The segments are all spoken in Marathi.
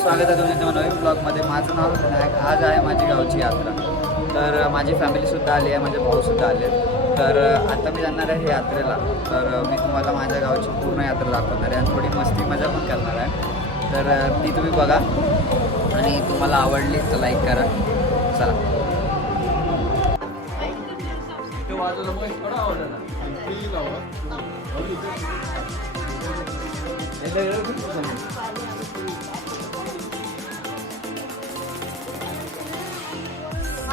स्वागत आहे तुमच्या नवीन ब्लॉगमध्ये माझं नाव विनायक. आज आहे माझी गावची यात्रा. तर माझी फॅमिलीसुद्धा आली आहे माझे भाऊसुद्धा आले आहेत. तर आता मी जाणार आहे यात्रेला. तर मी तुम्हाला माझ्या गावची पूर्ण यात्रा दाखवणार आहे आणि थोडी मस्ती मजा पण करणार आहे. तर ती तुम्ही बघा. आणि तुम्हाला आवडली तर लाईक करा. चला.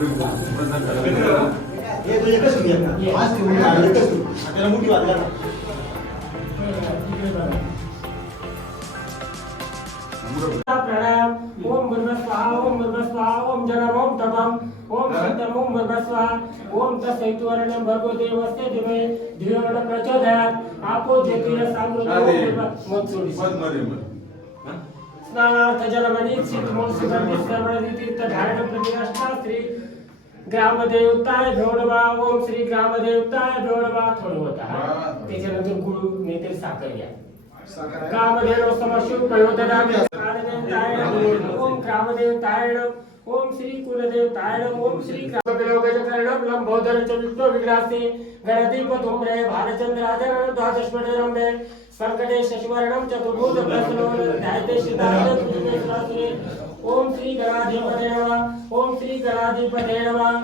हे तो एकच होती आता आज ती उडी मारली एकच होती त्याला मोठी वाजला ना प्रणाम। ओम भद्रस्वा ओम भद्रस्वा ओम जनम ओम तपम। ओम शीतम ओम भद्रस्वा ओम तसैतुवर्णम भर्गो देवस्य धीमे धियोन प्रचोदयात्। आपो जेतुय सामृत ओम मत सोडी मत मध्ये मत स्नानार्थ जलमणि सिद्ध मूल सिद्ध सर्वदितीर्थ धारण प्रतिष्ठा श्री ग्रामदेवताय भ्योडवा ओम श्री ग्रामदेवताय भ्योडवा थोडं होता त्याच्यानंतर गुरु नेते साखर घ्या. कामधेनो समशु प्रयोदनामि कामदेवताय नमः ओम कामदेवताय नमः ओम श्री कुलदेवताय ओम श्री ग्रामदेवताय लंबोदर च विष्णु विग्रासे गणदीप धूम्रे भालचंद्राधरण द्वादशपटरम्भे संकटे शशिवर्णं चतुर्भुज प्रसन्नो ध्यायते सिद्धार्थ ओम श्री गणाधिपते नमः। ओम श्री गणाधिपते नमः।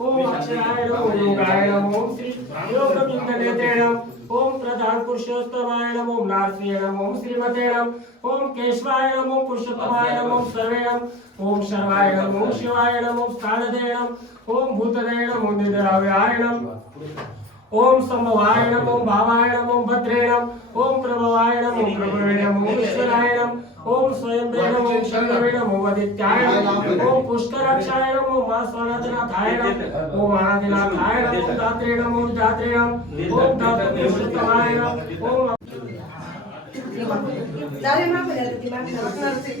ओम अक्षराय नमः योगाय नमः। ओम श्री योगबिंदनेत्रे नमः। ओम प्रधान पुरुषोत्तमाय नमो। नारसिंह नमो। ओम श्रीमते नमः। ओम केशवाय नमो। पुरुषोत्तमाय नमो। सर्वे नमः। ओम शर्वाय नमो। शिवाय नमो। स्थानदे नमः। ओम भूतदे नमो। ओम निधराव्याय नमः। ओम संभवाय नमः ओम भावाय नमः ओम भद्रे नमः ओम प्रभवाय नमः ओम प्रभवे नमः ओम ईश्वराय नमः ओम स्वयंभे नमः ओम शंभवे नमः ओम आदित्याय नमः ओम पुष्कराक्षाय नमः ओम मास्वानाथनाथाय नमः ओम आदिनाथाय नमः ओम दात्रे नमः ओम दात्रे नमः ओम दात्र पुरुषोत्तमाय नमः ओम जाऊया मागं द्या, ती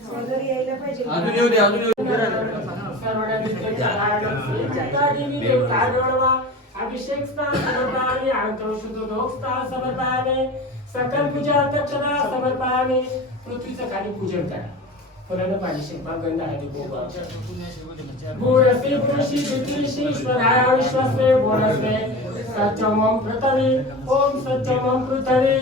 घरी येऊ पाहिजे. अभिषेक स्नान समर्पयामि अनंतर शुद्ध भोग स्नान समर्पयामि. सकल पूजा दक्षिणा समर्पयामि. पृथ्वीचं खाली पूजन करा. पुराण पाणी शिल्पा गंध हळदी गोबा भूरसे पुरुषी द्वितीयशी ईश्वराय विश्वसे भूरसे. सत्यमं पृथ्वी. ओम सत्यमं पृथ्वी.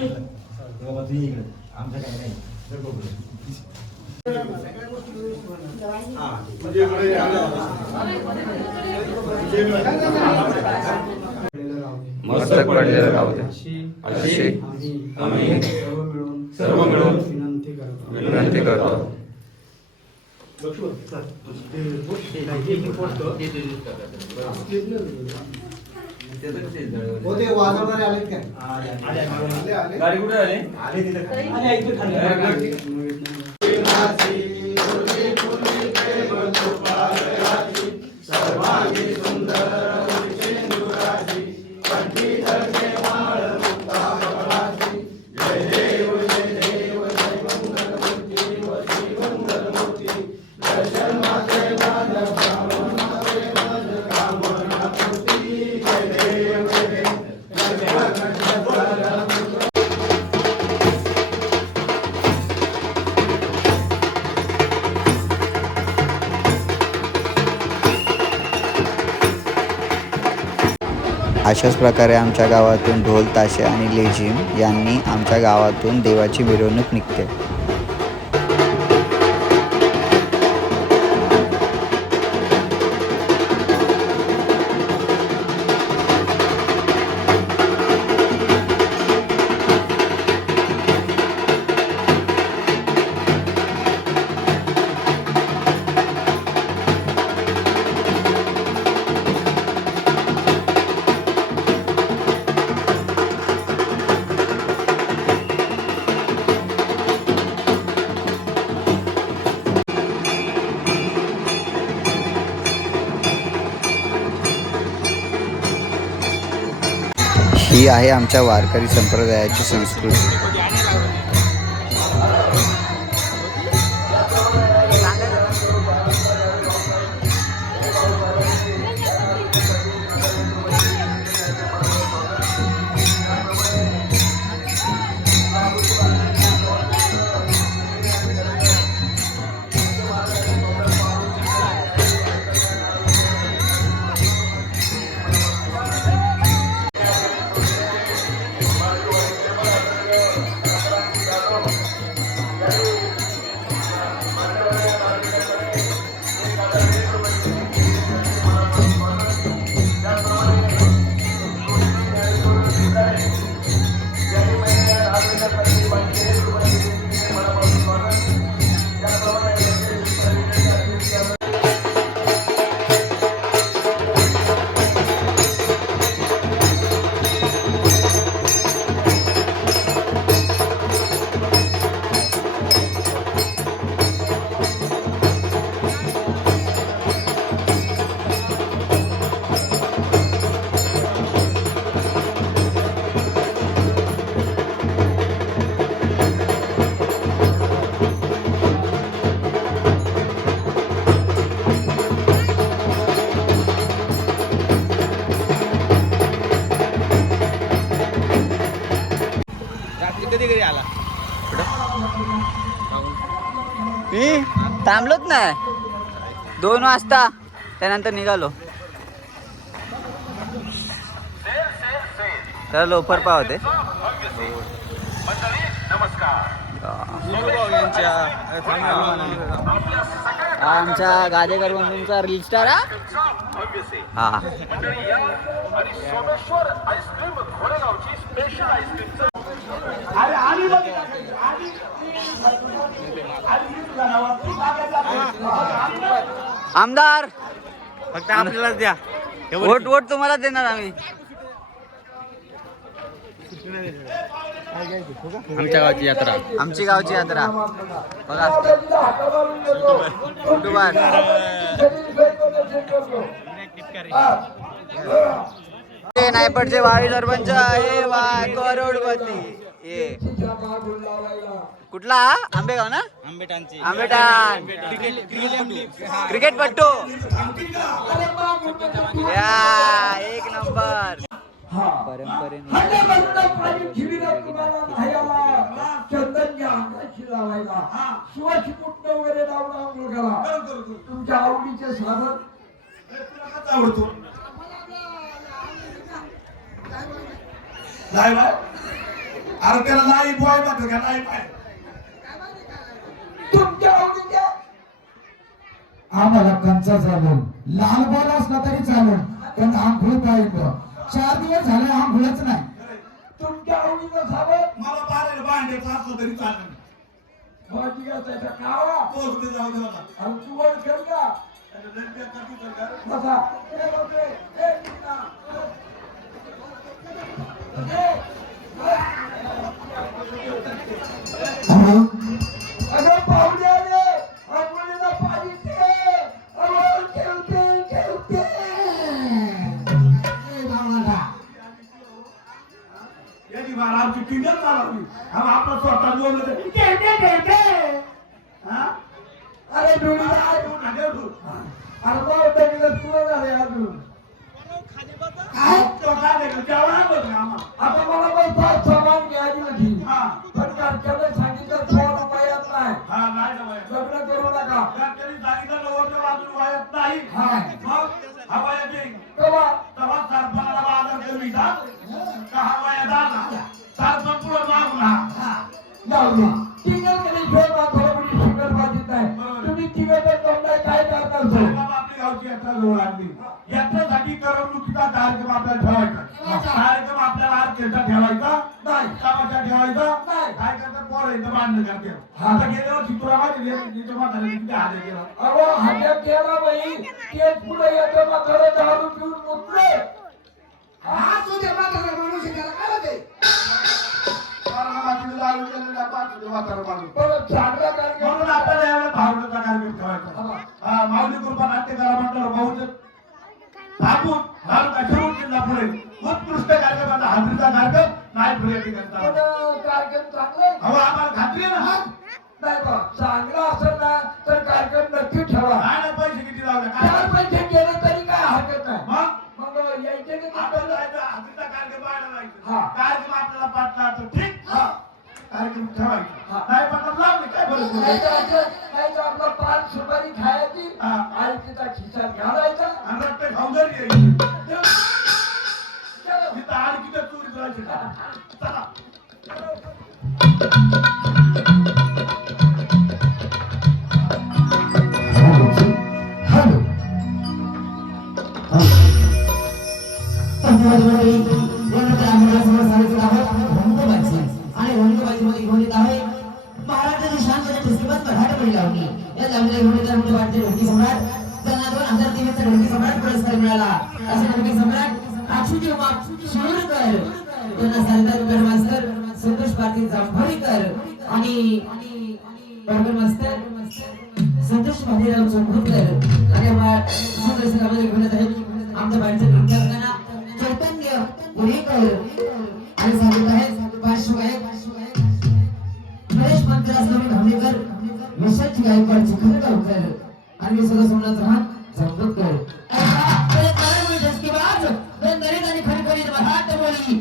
मस्तक पडलेलं राहू दे अशी आम्ही सर्व मिळून विनंती करतो. विनंती करतो हो ते वाजवणारे काय आले? आले गाडी कुठे आली आले तिथे अशाच प्रकारे आमच्या गावातून ढोल ताशे आणि लेझिम यांनी आमच्या गावातून देवाची मिरवणूक निघते. ही आहे आमच्या वारकरी संप्रदायाची संस्कृती. थांबलोच नाही. दोन वाजता. त्यानंतर निघालो. तर लोफर पाव होते आमच्या गादेकर बंधूंचा रील स्टार हा? हा. आमदार. फक्त आपल्यालाच द्या. वोट वोट तुम्हाला देणार आम्ही. आमच्या गावची यात्रा. आमची गावची यात्रा. बघा. युट्यूबर नायपटचे भावी सरपंच हे वा करोडपती. कुठला? हा? आंबेगाव ना? आंबेटांची. आंबेटान क्रिकेट पट्टू या एक नंबर तुमच्या आवडीचे साधन तुला आवडतो नाही बाय अरे त्याला नाही बॉय म्हणतो का नाही बाय तुमच्या आवडीचे आम्हाला कंचा चालेल लाल बॉल असला तरी चालेल पण आंघोळ पाहिजे. चार दिवस झाले आंघोळच नाही. तुमच्या आवडीचं साधन मला पाहिजे भांड्याचं असलं तरी चालेल. तो वर खेळ का? बसा. म्हातारा माणूस. परत कार्यक्रम म्हणून आपल्याला यावेळेला भावनेचा कार्यक्रम ठेवायचा. हा. माऊली कृपा नाट्यकला म्हटलं बहुत थांबून दारू कशावरून जिल्हा पुढे. उत्कृष्ट कार्यक्रमाचा हाजरीचा कार्यक्रम. नाही पुढे कार्यक्रम चांगला आम्हाला नाही पटत लावले काय बरं नाही तर आपला पाच सुपारी खायची. आणि तिचा खिशात घालायचा. आणि रट्टे खाऊन यायचे चलो. तिथं आणखी तर चोरी करायची चला. आणि लावली या लावलेल्या वाटते ढोलकी सम्राट. त्यांना दोन हजार ढोलकी सम्राट पुरस्कार मिळाला. असे ढोलकी सम्राट शिरूरकर त्यांना सरदार संतोष पाटील जांभळीकर आणि बरोबर मास्तर संतोष भालेराव चौघुरकर आणि आहेत. आमच्या बाईचं नृत्य चैतन्य पुणेकर आणि सांगत आहेत. पार्श्वगायक आणि मी सगळं सोमनाथ रहान संपतकर आणि खणखणीत मराठ बोली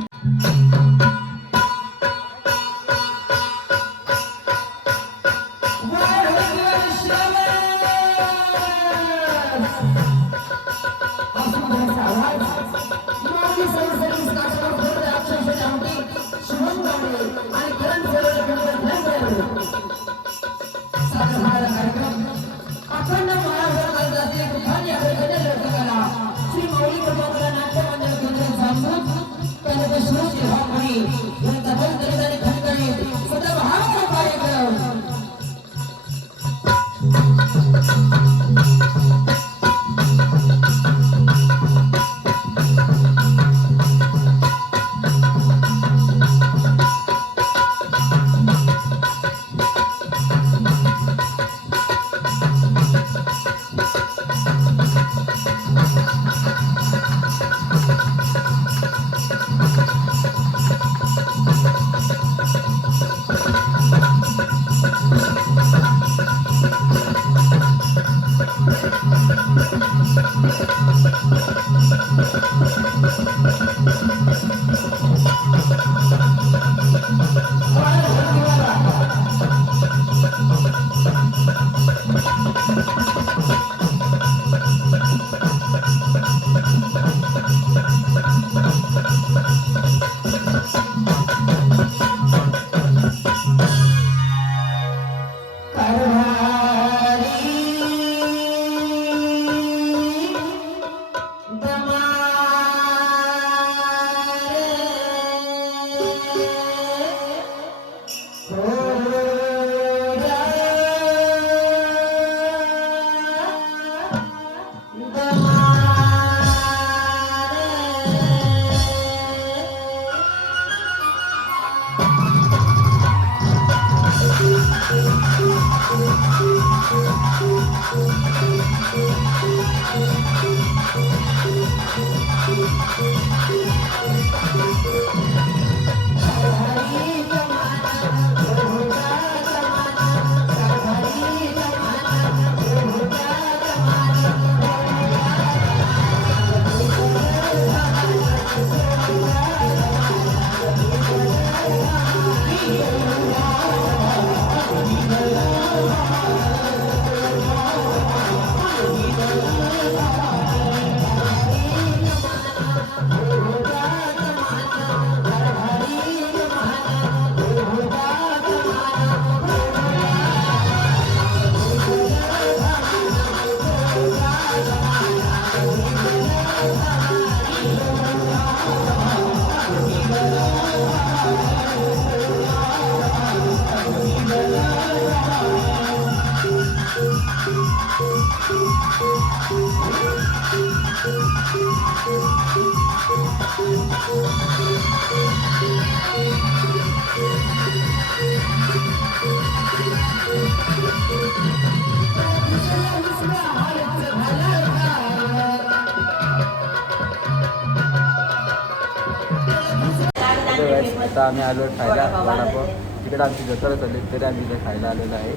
आता आम्ही आलो खायला वडापाव तिकडे आमची जत्रा चालली तरी आम्ही इथे खायला आलेलो आहे.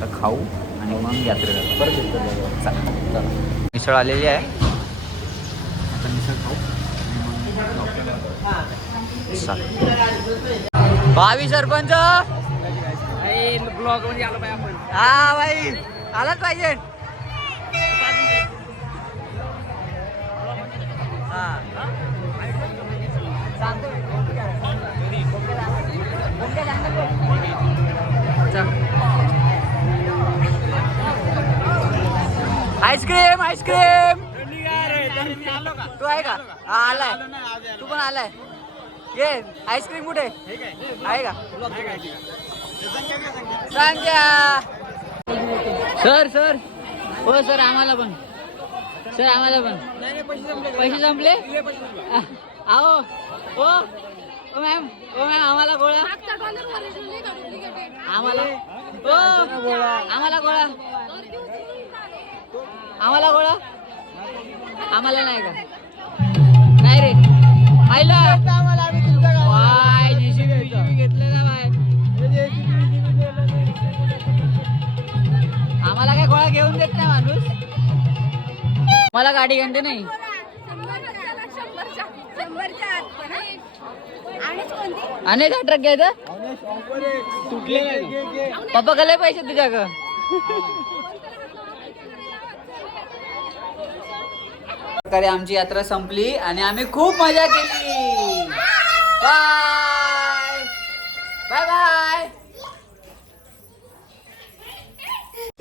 तर खाऊ आणि मग यात्रेला परत येतो मिसळ आलेली आहे. आता मिसळ खाऊ आणि सरपंच ब्लॉगमध्ये आलो पाहिजे आपण हा बाई आलाच पाहिजे. हा. Ice cream ice cream. तू आहे का? हा आलाय. तू पण आलाय. ये आईस्क्रीम कुठे? आहे का? सांग्या. Sir sir. हो सर आम्हाला पण. सर आम्हाला पण. पैसे संपले? आ- आहो हो ओ मॅम ओ मॅम आम्हाला गोळा आम्हाला हो आम्हाला गोळा आम्हाला गोळा आम्हाला नाही का? नाही रे. आईला वाय JCB घेतलं. ना बाय. आम्हाला काय गोळा घेऊन देत नाही माणूस? मला गाडी घेते नाही. आणि काय ट्रक घ्यायचं पप्पा कले पैसे तुझ्या का प्रकारे आमची यात्रा संपली आणि आम्ही खूप मजा केली. बाय. Bye bye.